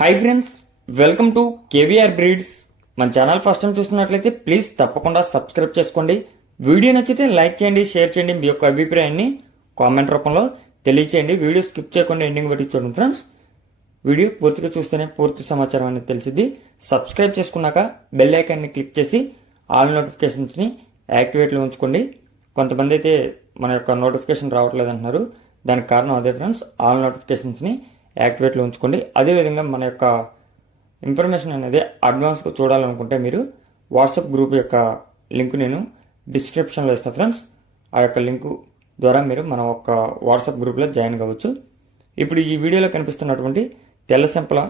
Hi friends, welcome to KVR breeds. మన channel first time చూస్తున్నట్లయితే please తప్పకుండా సబ్స్క్రైబ్ చేసుకోండి. వీడియో నచ్చితే లైక్ చేయండి, షేర్ చేయండి. మీ యొక్క అభిప్రాయాన్ని కామెంట్ రూపంలో తెలియచేయండి. వీడియో స్కిప్ చేయకుండా ఎండింగ్ వరకు చూడండి ఫ్రెండ్స్. వీడియో పూర్తిగా చూస్తేనే పూర్తి సమాచారం అనేది తెలిసింది. సబ్స్క్రైబ్ చేసుకున్నాక బెల్ ఐకాన్ని క్లిక్ చేసి ఆల్ నోటిఫికేషన్స్ని యాక్టివేట్లో ఉంచుకోండి. కొంతమంది అయితే మన యొక్క నోటిఫికేషన్ రావట్లేదు అంటున్నారు. దానికి కారణం అదే ఫ్రెండ్స్, ఆల్ నోటిఫికేషన్స్ని యాక్టివేట్లో ఉంచుకోండి. అదేవిధంగా మన యొక్క ఇన్ఫర్మేషన్ అనేది అడ్వాన్స్గా చూడాలనుకుంటే మీరు వాట్సాప్ గ్రూప్ యొక్క లింక్ నేను డిస్క్రిప్షన్లో ఇస్తాను ఫ్రెండ్స్. ఆ యొక్క లింకు ద్వారా మీరు మన ఒక వాట్సాప్ గ్రూప్లో జాయిన్ కావచ్చు. ఇప్పుడు ఈ వీడియోలో కనిపిస్తున్నటువంటి తెల్ల సెంపల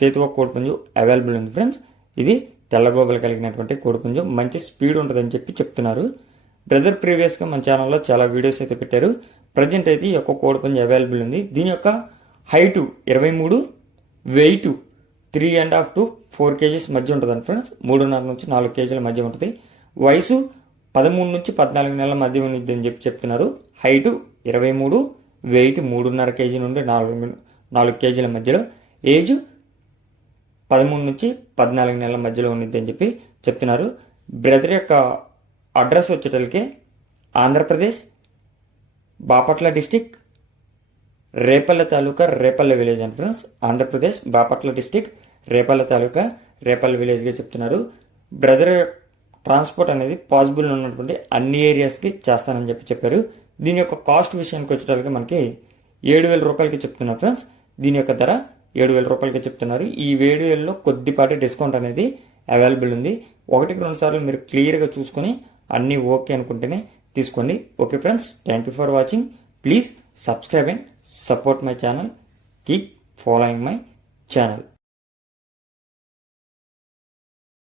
సేతువ కోడిపుంజు అవైలబుల్ ఉంది ఫ్రెండ్స్. ఇది తెల్లగోబలు కలిగినటువంటి కోడిపుంజు, మంచి స్పీడ్ ఉంటుందని చెప్పి చెప్తున్నారు. బ్రదర్ ప్రీవియస్గా మన ఛానల్లో చాలా వీడియోస్ అయితే పెట్టారు. ప్రజెంట్ అయితే ఈ యొక్క కోడిపుంజు అవైలబుల్ ఉంది. దీని యొక్క హైటు 23, వెయిట్ 3.5 to 4 kgs మధ్య ఉంటుందండి ఫ్రెండ్స్. 3.5 నుంచి 4 kgల మధ్య ఉంటుంది. వయసు 13 నుంచి 14 నెలల మధ్య ఉంది అని చెప్పి చెప్తున్నారు. హైటు 23, వెయిట్ 3.5 kg నుండి 4 kgల మధ్యలో, ఏజ్ 13 నుంచి 14 నెలల మధ్యలో ఉన్నది అని చెప్పి చెప్తున్నారు. బ్రదర్ యొక్క అడ్రస్ వచ్చేటప్పటికి ఆంధ్రప్రదేశ్ బాపట్ల డిస్టిక్, రేపల్లె తాలూకా, రేపల్లె విలేజ్ అండి ఫ్రెండ్స్. ఆంధ్రప్రదేశ్ బాపట్ల డిస్టిక్, రేపల్లె తాలూకా, రేపల్లె విలేజ్గా చెప్తున్నారు. బ్రదర్ ట్రాన్స్పోర్ట్ అనేది పాసిబుల్ ఉన్నటువంటి అన్ని ఏరియాస్కి చేస్తానని చెప్పి చెప్పారు. దీని యొక్క కాస్ట్ విషయానికి వచ్చేటప్పటికి మనకి 7,000 రూపాయలకి చెప్తున్నారు ఫ్రెండ్స్. దీని యొక్క ధర 7,000 రూపాయలకి చెప్తున్నారు. ఈ 7,000లో కొద్దిపాటి డిస్కౌంట్ అనేది అవైలబుల్ ఉంది. 1-2 సార్లు మీరు క్లియర్గా చూసుకొని అన్నీ ఓకే అనుకుంటేనే తీసుకోండి. Okay friends, thank you for watching. Please subscribe and support my channel. Keep following my channel.